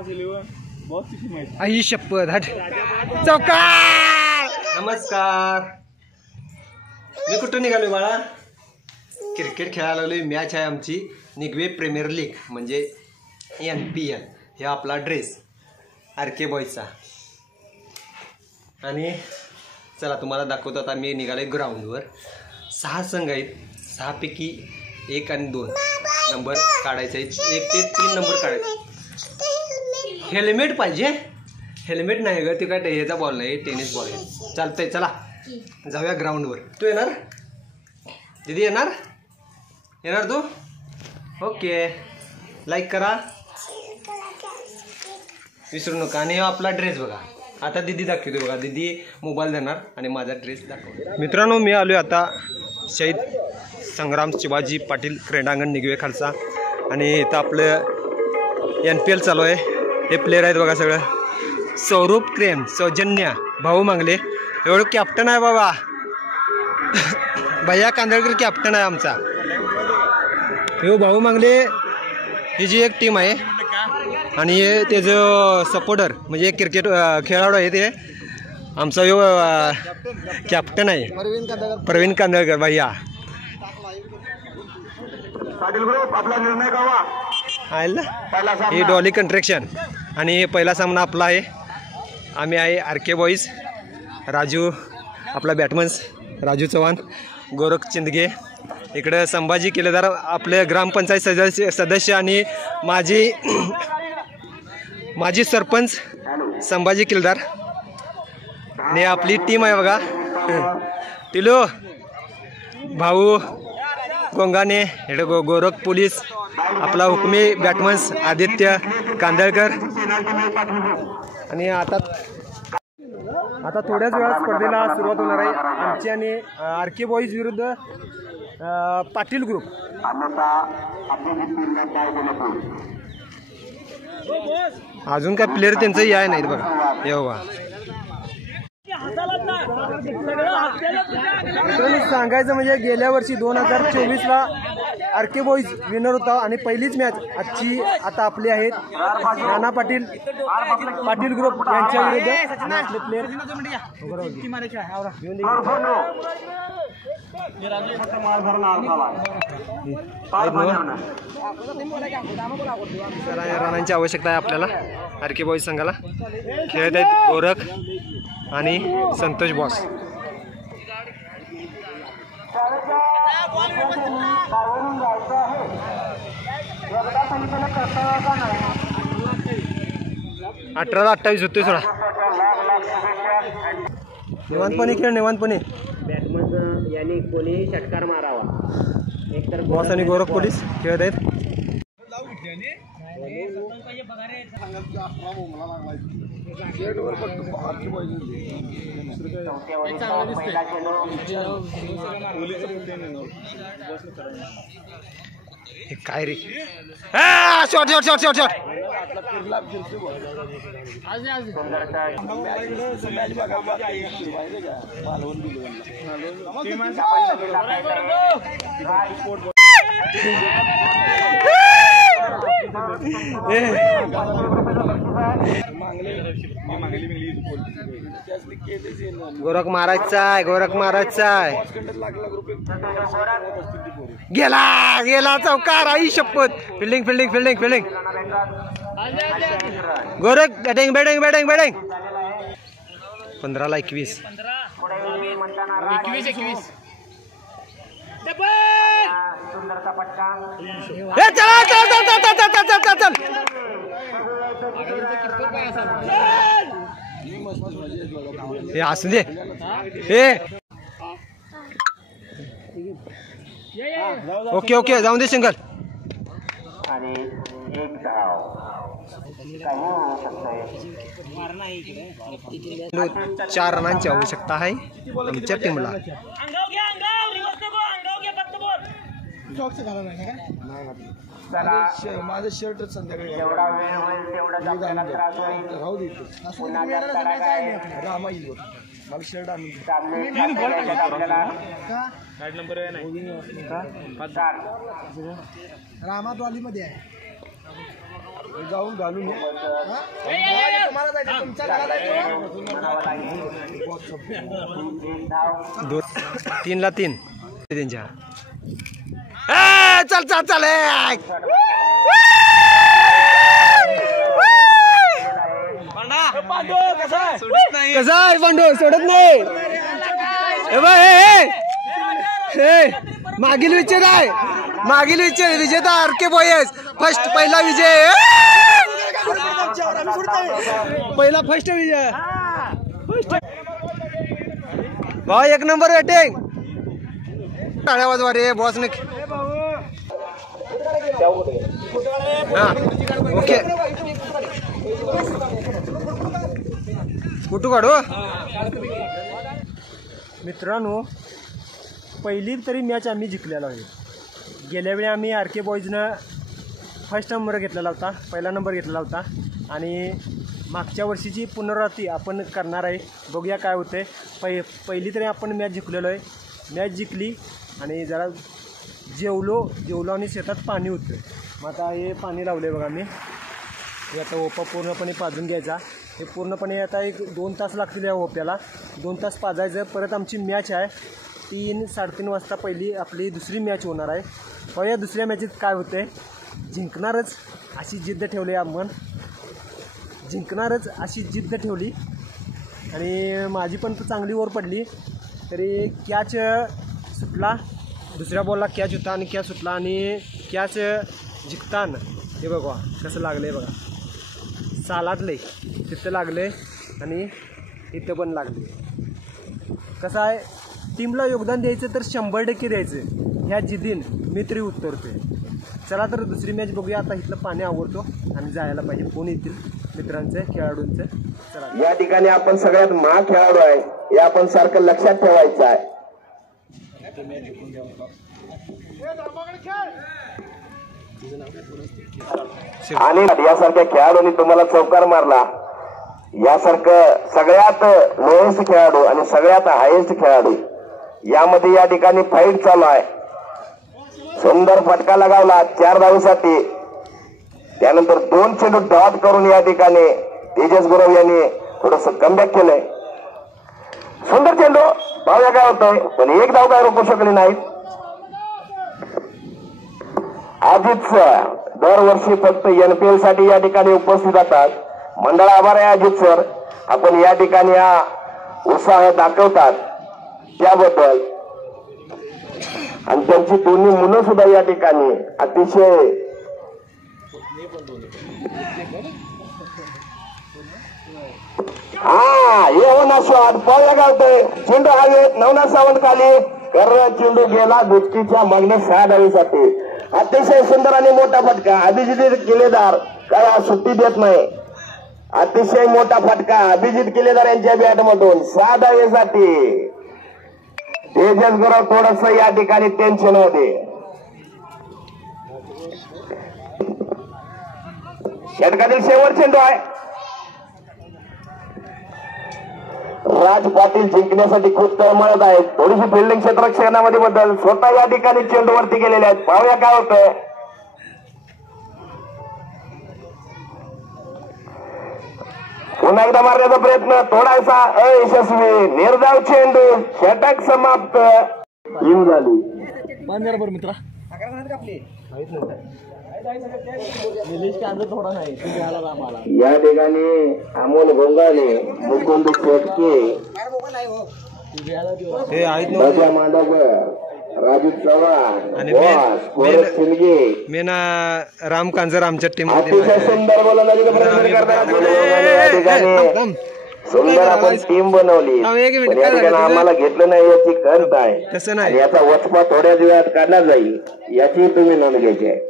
आई शपथ हट चौकार। नमस्कार, मी कुठं निघालोय बाळा? क्रिकेट खेळायला लागलोय. मॅच आहे आमची निगवे प्रीमियर लीग म्हणजे NPL. हे आपला ड्रेस RK बॉयजचा. आणि चला तुम्हाला दाखवतो. आता मी निघालोय ग्राउंडवर. 6 संघ आहेत. 6 पैकी 1 आणि 2 नंबर काढायचे आहेत. 1 ते 3 नंबर काढायचे. हेल्मेट पाहिजे. हेल्मेट नाही ग, ते काय ह्याचा बॉल नाही, टेनिस बॉल आहे. चालतंय, चला जाऊया ग्राउंडवर. तू येणार? दीदी येणार? येणार तू? ओके, लाईक करा, विसरू नका. आणि आपला ड्रेस बघा. आता दीदी दाखवतो बघा. दीदी मोबाईल देणार आणि माझा ड्रेस दाखवतो. मित्रांनो, मी आलोय आता शहीद संग्राम शिवाजी पाटील क्रीडांगण निगवे खालसा. आणि इथं आपलं NPL चालू आहे. हे प्लेयर आहेत बघा सगळं. स्वरूप क्रेम, सौजन्य, भाऊ मांगले एवढं कॅप्टन आहे बाबा. भैया कांदळकर कॅप्टन आहे आमचा. हे भाऊ मांगले ही जी एक टीम आहे. आणि हे त्याचं सपोर्टर म्हणजे क्रिकेट खेळाडू आहे. ते आमचा यो कॅप्टन आहे प्रवीण कांदळकर भैया. आपला निर्णय गावा ही डॉली कंट्रॅक्शन. आणि पहिला सामना आपला आहे. आम्ही आहे RK बॉईज. राजू आपला बॅटमन्स राजू चव्हाण, गोरख चिंदगे. इकडं संभाजी केलेदार आपले ग्रामपंचायत सदस्य आणि माजी सरपंच संभाजी केलेदार. आणि आपली टीम आहे बघा. टिलो भाऊ गोंगाने, इकडे गोरख पोलीस, आपला हुकमी बॅटमन्स आदित्य कांदळकर. आणि आता थोड्याच वेळात स्पर्धेला सुरुवात होणार आहे आमची आणि RK बॉईज विरुद्ध पाटील ग्रुप. अजून काय प्लेयर त्यांचं याय नाहीत बघा. येवा सांगायचं म्हणजे गेल्या वर्षी 2024ला RK बॉईज विनर होता. आणि पहिलीच मॅच आजची आता आपली आहेत नाना पाटील ग्रुप यांच्या विरुद्ध आपले प्लेयर. रनांची आवश्यकता आहे आपल्याला. RK बॉईज संघाला खेळत आहेत गोरख आणि संतोष बॉस. अठराला 28 होतोय सोडा. निवांतपणे खेळ, निवांतपणे. बॅट्समन यांनी कोणी षटकार मारावा. एकतर बॉस आणि गोरख पोलीस खेळत आहेत. काय रे, shot shot shot shot shot. Gorakh मारायचा आहे, गोरख मारायचा आहे. गेला चौकार. आई शपथ. Fielding fielding fielding fielding. Gorakh batting batting batting batting. 15ला 21. हे असू दे. हे ओके ओके, जाऊन दे सिंगल. आणि 1 धाव. 4 रनांची आवश्यकता आहे आमच्या टीमला. माझं शर्ट संध्याकाळी एवढा वेळ होईल तेवढा राहू देतो. रामा येईल मला शर्ट आणून. नंबर रामात वालीमध्ये आहे. जाऊन घालून तीन ला तीन त्यांच्या चल चल चल कसा आहे पांडू सोडत नाही मागील विजय आहे मागील विजेता RK बॉयज फर्स्ट पहिला विजय पहिला फर्स्ट विजय भाऊ एक नंबर बॅटिंग टाळ्या वाजवा रे बॉस ने हा ओके कुठू काढू मित्रांनो पहिली तरी मॅच आम्ही जिंकलेला आहे गेल्या वेळी आम्ही RK बॉयजनं फर्स्ट नंबर घेतलेला होता पहिला नंबर घेतलेला होता आणि मागच्या वर्षीची पुनरावृत्ती आपण करणार आहे बघूया काय होते पहिली तरी आपण मॅच जिंकलेलो आहे मॅच जिंकली आणि जरा जेवलो आणि शेतात पाणी होतं मग आता हे पाणी लावले बघा मी हे आता ओपा पूर्णपणे पाजून घ्यायचा हे पूर्णपणे आता एक 2 तास लागतील या ओप्याला 2 तास पाजायचं परत आमची मॅच आहे 3-3:30 वाजता पहिली आपली दुसरी मॅच होणार आहे या दुसऱ्या मॅचेत काय होते जिंकणारच अशी जिद्द ठेवली आपण जिंकणारच अशी जिद्द ठेवली आणि माझी पण चांगली ओव्हर पडली तरी कॅच सुटला दुसऱ्या बॉलला कॅच होता आणि कॅच सुटला आणि कॅच जिंकताना हे बघा कसं लागलं आहे बघा सालातले तिथं लागले आणि इथं पण लागले कसं आहे टीमला योगदान द्यायचं तर 100% द्यायचं ह्या जिद्दीन मी तरी उतरतोय चला तर दुसरी मॅच बघूया आता इथलं पाणी आवडतो आणि जायला पाहिजे कोण येतील मित्रांचे खेळाडूंचे चला या ठिकाणी आपण सगळ्यात महाग खेळाडू आहे हे आपण सारखं लक्षात ठेवायचं आहे आणि यासारख्या खेळाडूंनी तुम्हाला चौकार मारला यासारखं सगळ्यात लोएस्ट खेळाडू आणि सगळ्यात हायेस्ट खेळाडू यामध्ये या ठिकाणी फाईट चालू आहे सुंदर फटका लगावला 4 धावेसाठी त्यानंतर 2 चेंडू डॉट करून या ठिकाणी तेजस गुरव यांनी थोडस कमबॅक केलंय सुंदर चेंडू पाहूया काय होतंय पण 1 धाव काय रोखू शकले नाहीत अजित दरवर्षी फक्त NPL साठी या ठिकाणी उपस्थित असतात मंडळ आभार आहे अजित सर आपण या ठिकाणी हा उत्साह दाखवतात त्याबद्दल आणि त्यांची दोन्ही मुलं सुद्धा या ठिकाणी अतिशय हे होणार शॉट पाहूया काय होतंय चेंडू हवेत नवनाथ सावंत खाली कर चेंडू गेला गुप्तीच्या मागण्या 6 धावेसाठी अतिशय सुंदर आणि मोठा फटका अभिजित किल्लेदार काय सुट्टी देत नाही अतिशय मोठा फटका अभिजित किल्लेदार यांच्या बॅटमधून 6 धावेसाठी तेजस गुरव थोडस या ठिकाणी टेन्शन होते षटकातील शेवट चेंडू आहे राज पाटील जिंकण्यासाठी खूप तळमळत आहेत थोडीशी फिल्डिंग क्षेत्ररक्षणामध्ये बद्दल स्वतः या ठिकाणी चेंडू वरती गेलेले आहेत पाहूया काय होतंय पुन्हा एकदा मारण्याचा प्रयत्न थोडासा अयशस्वी निर्धाव चेंडू षटक समाप्त टीम झाली मित्रा या ठिकाणी अमोल गोंगाले मुकुंद शेटके राजा मांडवकर राजू चव्हाण आणि शिंदे मेना राम कांजर आमच्या टीम अतिशय सुंदर गोलंदाजी सुंदर आपण टीम बनवली आम्हाला घेतलं नाही याची खंत आहे तसं नाही याचा वचपा थोड्याच वेळात काढला जाईल याची तुम्ही नोंद घ्यायची आहे